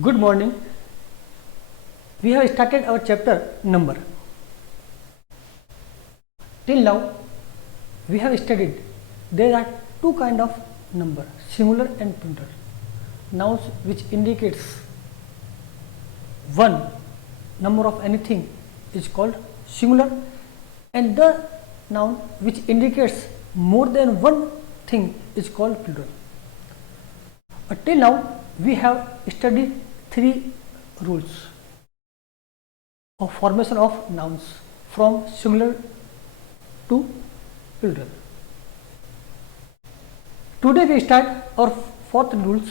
Good morning. We have started our chapter number. Till now, we have studied there are two kind of number, singular and plural. Nouns which indicates one number of anything is called singular, and the noun which indicates more than one thing is called plural. Till now, we have studied three rules of formation of nouns from singular to plural. Today we start our fourth rules,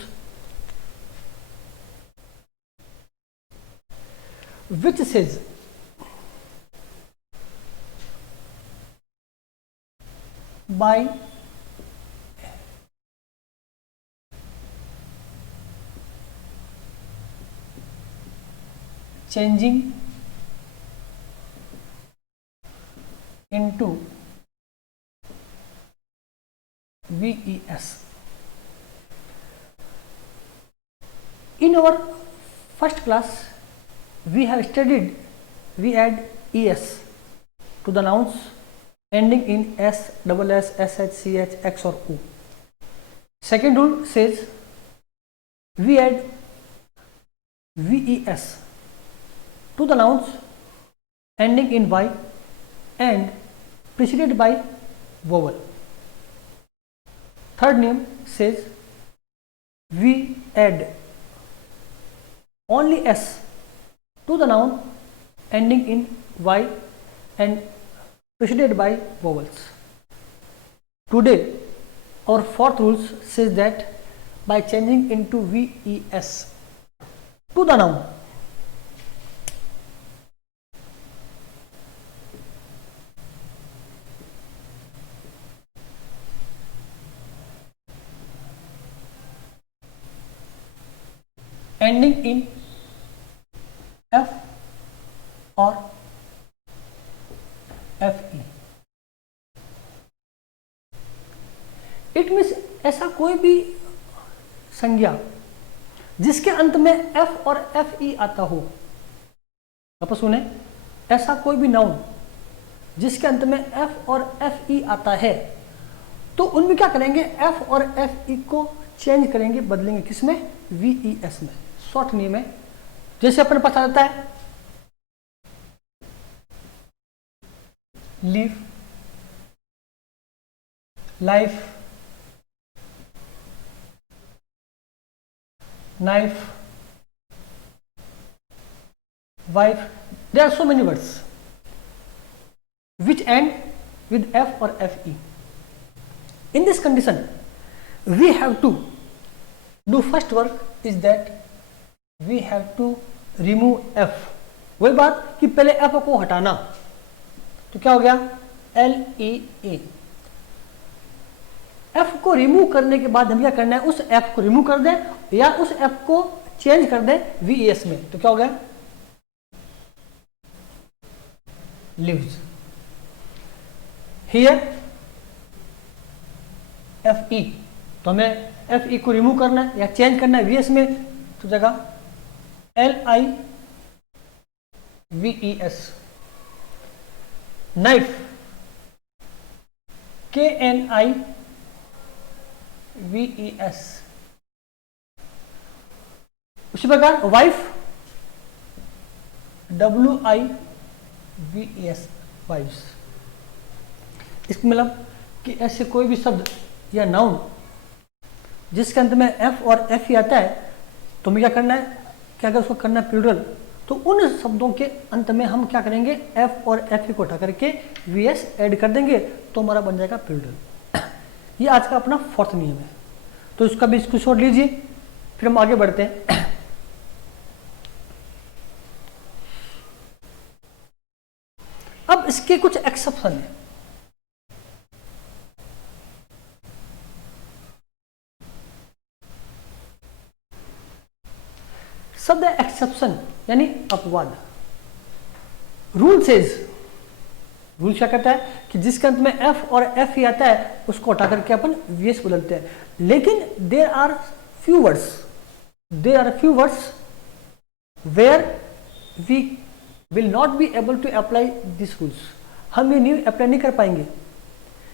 which says by changing into VES. In our first class, we have studied we add ES to the nouns ending in S, double S, SH, CH, X or O. Second rule says we add VES to the nouns ending in Y and preceded by vowel. Third name says we add only S to the noun ending in Y and preceded by vowels. Today our fourth rule says that by changing into VES to the noun ending in F or FE. It means ऐसा कोई भी संज्ञा जिसके अंत में F और FE आता हो, आप सुने, ऐसा कोई भी नाउन जिसके अंत में F और FE आता है तो उनमें क्या करेंगे, F और FE को चेंज करेंगे, बदलेंगे किसमें, VES में. शॉर्ट नियम है, जैसे अपने पास आ जाता है live, life, knife, wife. There are so many words which end with F or FE. In this condition, we have to do first work is that we have to remove F. वही बात कि पहले F को हटाना, तो क्या हो गया LEA. F को रिमूव करने के बाद हम क्या करना है, उस F को रिमूव कर दें या उस F को चेंज कर दें VES में, तो क्या हो गया lives. Here FE, तो हमें FE को रिमूव करना है या चेंज करना है VS में, तो जगह LIVES. Knife KNIVES. उसी प्रकार वाइफ WIVES, वाइफ्स. इसका मतलब कि ऐसे कोई भी शब्द या नाउन जिसके अंत में F और FE आता है तो हमें क्या करना है, क्या अगर उसको करना है प्लूरल, तो उन शब्दों के अंत में हम क्या करेंगे, F और FE को हटा करके VS ऐड कर देंगे, तो हमारा बन जाएगा प्लूरल. ये आज का अपना फोर्थ नियम है, तो इसका भी स्क्रीनशॉट लीजिए, फिर हम आगे बढ़ते हैं. अब इसके कुछ एक्सेप्शन है. शब्द एक्सेप्शन यानी अपवाद. रूल सेज, रूल क्या कहता है कि जिसके अंत में F और FE आता है उसको हटा करके अपन VS बदलते हैं. लेकिन there are few words where we will not be able to apply this rules, हम ये नहीं अप्लाई नहीं कर पाएंगे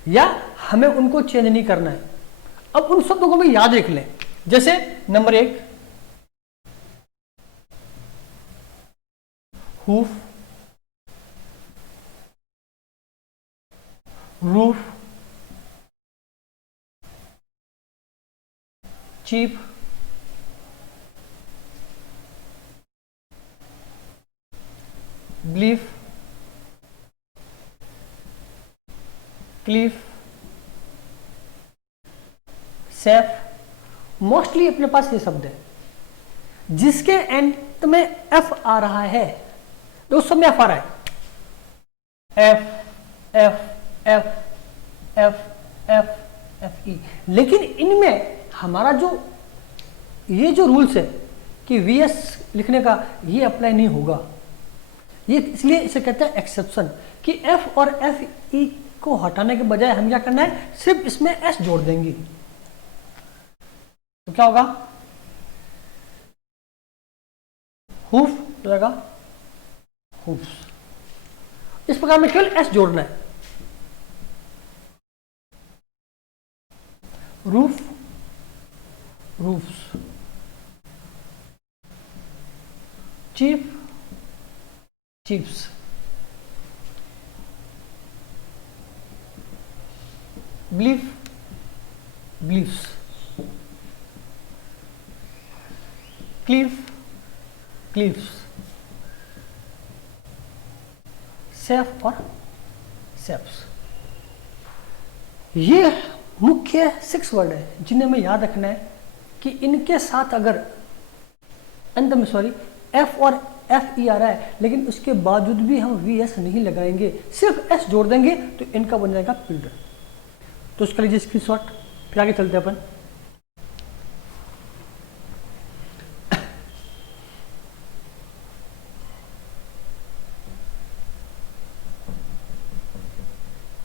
या हमें उनको चेंज नहीं करना है। अब उन शब्दों को भी याद रख लें, जैसे number 1 hoof, roof, cheap, belief, cliff, safe। Mostly अपने पास ये शब्द है जिसके एंड में एफ आ रहा है, तो उस सब में एफ आ रहा है, F F F F F F E. लेकिन इनमें हमारा जो ये जो रूल्स है कि वी एस लिखने का, ये अप्लाई नहीं होगा। ये इसलिए इसे कहते हैं एक्सेप्शन, कि एफ और एफ ई को हटाने के बजाय हम क्या करना है, सिर्फ इसमें एस जोड़ देंगे। तो क्या होगा, हूफ हो जाएगा हूफ्स। इस प्रकार में केवल एस जोड़ना है। Roof roofs, chief chiefs, belief beliefs, cliff cliffs, safe और सेफ्स। ये मुख्य 6 वर्ड है जिन्हें हमें याद रखना है कि इनके साथ अगर अंत में एफ और एफ ई आ रहा है, लेकिन उसके बावजूद भी हम वी एस नहीं लगाएंगे, सिर्फ एस जोड़ देंगे, तो इनका बन जाएगा पिल्डर। तो उसका लीजिए स्क्रीनशॉट, फिर आगे चलते हैं अपन।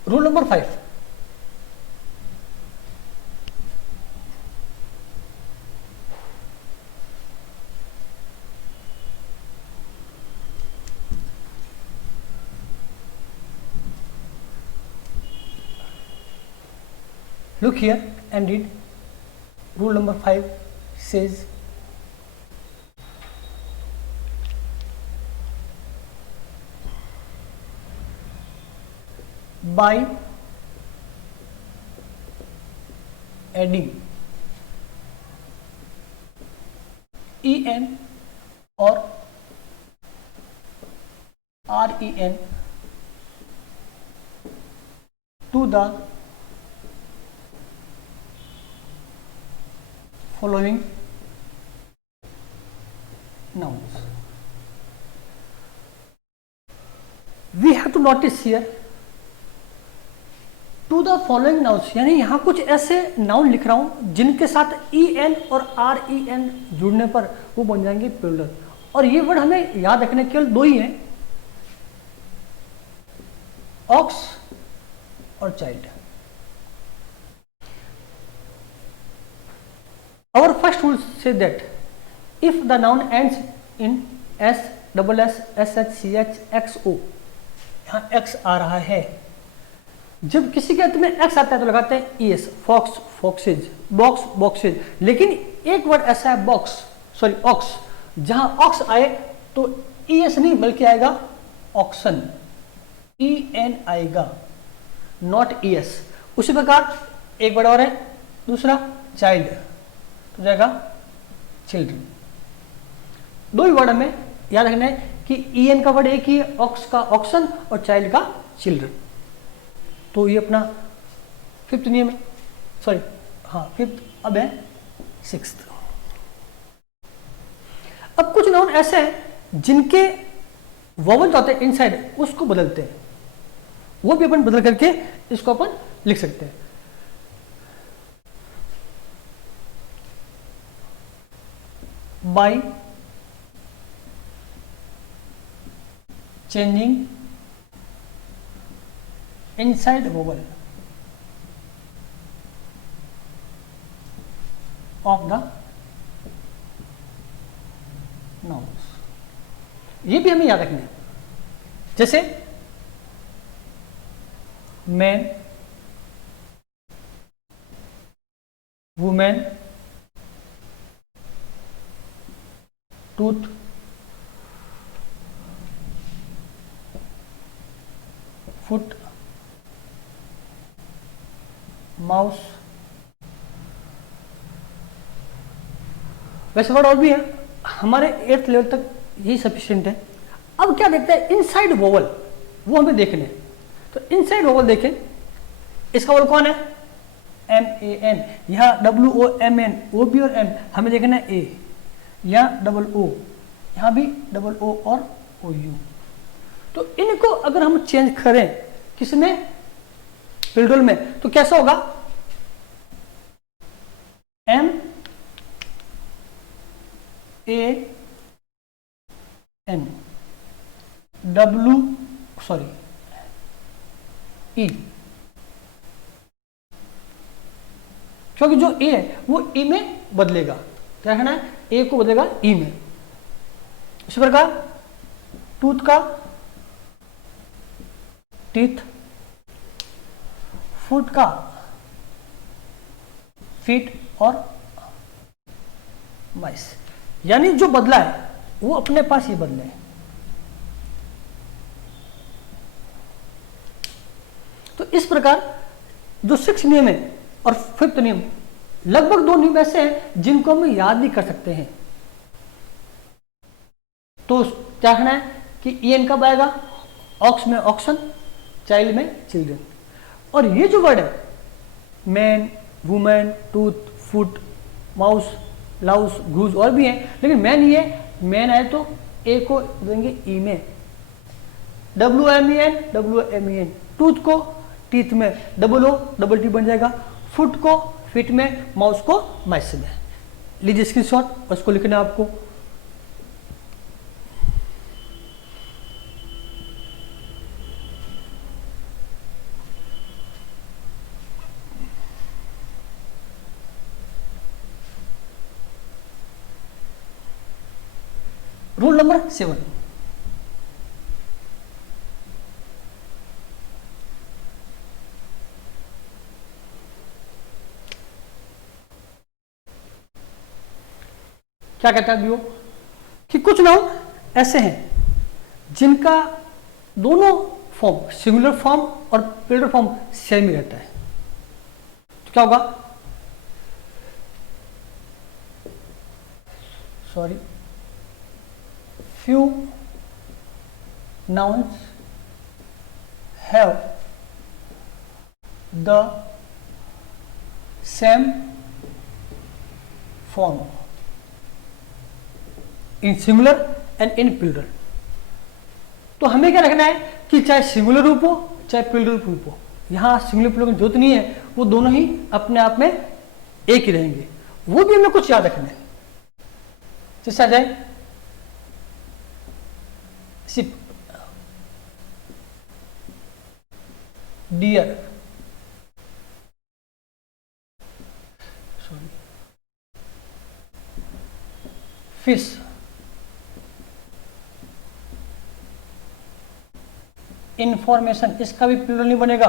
Rule number 5, look here and read. Rule number 5 says by adding en or ren to the following nouns, we have to notice here to the following nouns, यानी यहां कुछ ऐसे नाउन लिख रहा हूं जिनके साथ ई एन और आर ई एन जुड़ने पर वो बन जाएंगे प्लूरल। और ये वर्ड हमें याद रखने केवल 2 ही हैं, ऑक्स और child. Our first rule says that if the noun ends in s, double s, sh, ch, xo, यहाँ x आ रहा है, जब किसी के अंत में x आता है तो लगाते हैं es, fox foxes, box boxes. लेकिन एक वर्ड ऐसा है ऑक्स, जहां ऑक्स आए तो es नहीं बल्कि आएगा ऑक्सन, en आएगा, नॉट es। उसी प्रकार एक वर्ड और है दूसरा चाइल्ड, तो जाएगा चिल्ड्रन। 2 ही वर्ड हमें याद रखना है कि en का वर्ड एक ही है, ऑक्स का ऑक्सन और चाइल्ड का चिल्ड्रन। तो ये अपना 5th नियम है, फिफ्थ, अब है 6th। अब कुछ नाउन ऐसे हैं जिनके वोवल जो होते हैं इनसाइड, उसको बदलते हैं, वो भी अपन बदल करके इसको अपन लिख सकते हैं। by changing inside vowel of the nouns, ये भी हमें याद रखना है। जैसे man, women, tooth, foot, mouse. वैसे वर्ड और भी है, हमारे 8th लेवल तक यही सफिशिएंट है। अब क्या देखते हैं इनसाइड वोवल, वो हमें देखने हैं। तो इनसाइड वोवल देखें, इसका वोवल कौन है? MAN। यहाँ WOMN, O B और M हमें देखना है A, यहाँ O, यहाँ भी O और OU। तो इनको अगर हम चेंज करें किसमें? पिल्डोल में, तो कैसा होगा? MAN, E, क्योंकि जो ए है वो ई में बदलेगा। क्या कहना है? ए को बदलेगा ई में। इसी प्रकार टूथ का टीथ, फुट का फीट और माइस। यानी जो बदला है वो अपने पास ही बदले है। तो इस प्रकार जो 6 नियम है और 5th नियम, लगभग 2 नियम ऐसे हैं जिनको हम याद भी कर सकते हैं। तो क्या कहना है कि ईएन कब आएगा? ऑक्स में ऑक्सन, चाइल्ड में चिल्ड्रन। और ये जो वर्ड है man, women, tooth, foot, mouse, louse, goose और भी हैं, लेकिन मैन ये मैन है तो ए को देंगे ई में, WMEN, टूथ को टीथ में डबल टी बन जाएगा, फुट को फिट में, माउस को माइस में। लीजिए स्क्रीनशॉट और उसको लिखना है आपको। रूल नंबर 7, क्या कहता है व्यूअर कि कुछ नाउन ऐसे हैं जिनका दोनों फॉर्म, सिंगुलर फॉर्म और प्लूरल फॉर्म सेम ही रहता है। तो क्या होगा? Sorry, few nouns have the same form in singular and in plural। तो हमें क्या रखना है कि चाहे सिंगुलर रूप हो चाहे प्लूरल रूप हो, यहाँ सिंगुलर प्लूरल की जरूरत नहीं है, वो दोनों ही अपने आप में एक ही रहेंगे। वो भी हमें कुछ याद रखना है। जैसे आ जाए ship, deer, sorry, fish, information, इसका भी प्लूरल नहीं बनेगा,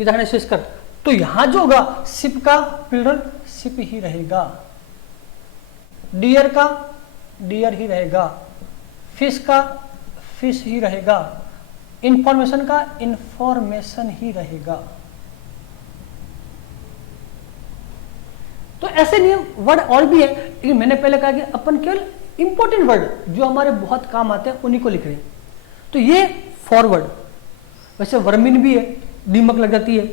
इधर कर। तो यहां जो होगा शिप का प्लूरल शिप ही रहेगा, डियर का डियर ही रहेगा, फिश का फिश ही रहेगा, इंफॉर्मेशन का इंफॉर्मेशन ही रहेगा। तो ऐसे नियम वर्ड और भी है, लेकिन मैंने पहले कहा कि अपन केवल इंपॉर्टेंट वर्ड जो हमारे बहुत काम आते हैं उन्हीं को लिख रहे हैं। तो ये फॉरवर्ड, वैसे वर्मिन भी है, दीमक लग जाती है।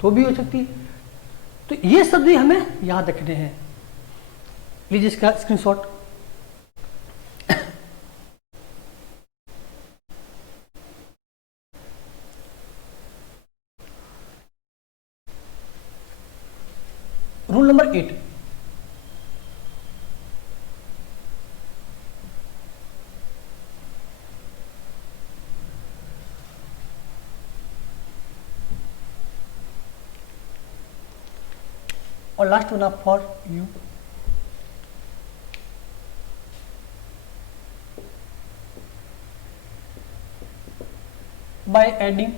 तो भी हो सकती है। तो ये शब्द भी हमें याद रखने हैं। लीजिए इसका स्क्रीनशॉट। रूल नंबर 8, और लास्ट बना for you. by adding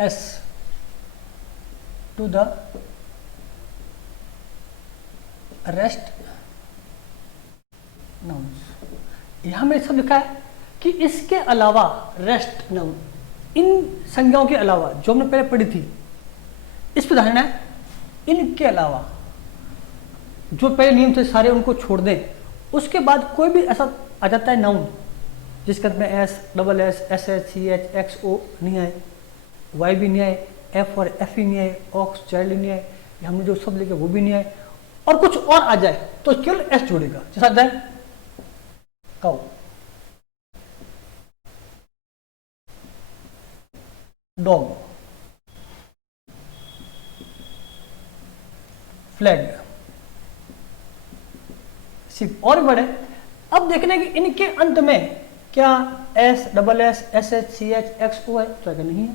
s to the rest nouns। यहां में सब लिखा है कि इसके अलावा रेस्ट नाउन, इन संज्ञाओं के अलावा जो हमने पहले पढ़ी थी, इस पर ध्यान है, इनके अलावा जो पहले नियम थे सारे उनको छोड़ दें। उसके बाद कोई भी ऐसा आ जाता है नाउन जिसके अंत में S, double S, S H, C H, X O नहीं आए, वाई भी नहीं आए, एफ और एफ ही नहीं आए, ऑक्स चाइल्ड नहीं आए, हमने जो सब लिखे वो भी नहीं आए, और कुछ और आ जाए तो केवल एस जोड़ेगा। जैसा आ जाए काउ, डॉग, फ्लैग, शिप और बड़े। अब देखने कि इनके अंत में क्या S, double S, S H, C H, X O है, तो अगर नहीं है,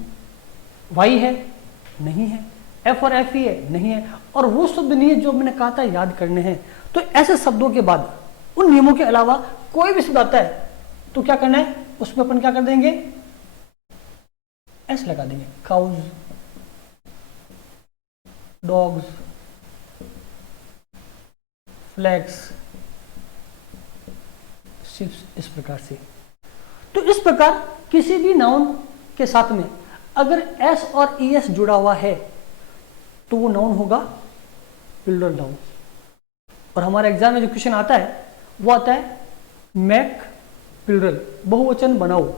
वाई है नहीं है, एफ और एफ ही है नहीं है, और वो शब्द नहीं है जो मैंने कहा था याद करने हैं। तो ऐसे शब्दों के बाद उन नियमों के अलावा कोई भी शब्द आता है तो क्या करना है, उसमें अपन क्या कर देंगे, एस लगा देंगे। काउज, डॉग्स, फ्लैग्स, शिप्स, इस प्रकार से। तो इस प्रकार किसी भी नाउन के साथ में अगर एस और ई एस जुड़ा हुआ है तो वो नाउन होगा प्लूरल नाउन। और हमारे एग्जाम में जो क्वेश्चन आता है वो आता है मैक प्लूरल, बहुवचन बनाओ।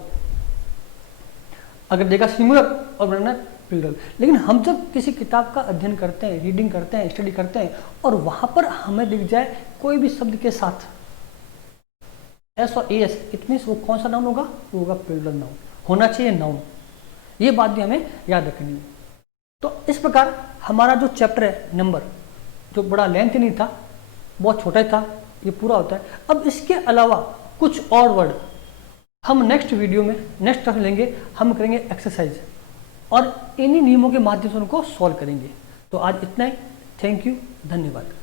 अगर देखा सिंगुलर और बनाना प्लूरल। लेकिन हम जब किसी किताब का अध्ययन करते हैं, रीडिंग करते हैं, स्टडी करते हैं, और वहां पर हमें दिख जाए कोई भी शब्द के साथ एस और एस, इट मीन्स वो कौन सा नाउन होगा, वो होगा प्लूरल नाउन, होना चाहिए नाउन। ये बात भी हमें याद रखनी है। तो इस प्रकार हमारा जो चैप्टर है नंबर, जो बड़ा लेंथ नहीं था, बहुत छोटा था, ये पूरा होता है। अब इसके अलावा कुछ और वर्ड हम नेक्स्ट वीडियो में, नेक्स्ट क्लास में लेंगे, हम करेंगे एक्सरसाइज और इन्हीं नियमों के माध्यम से उनको सॉल्व करेंगे। तो आज इतना ही। थैंक यू, धन्यवाद।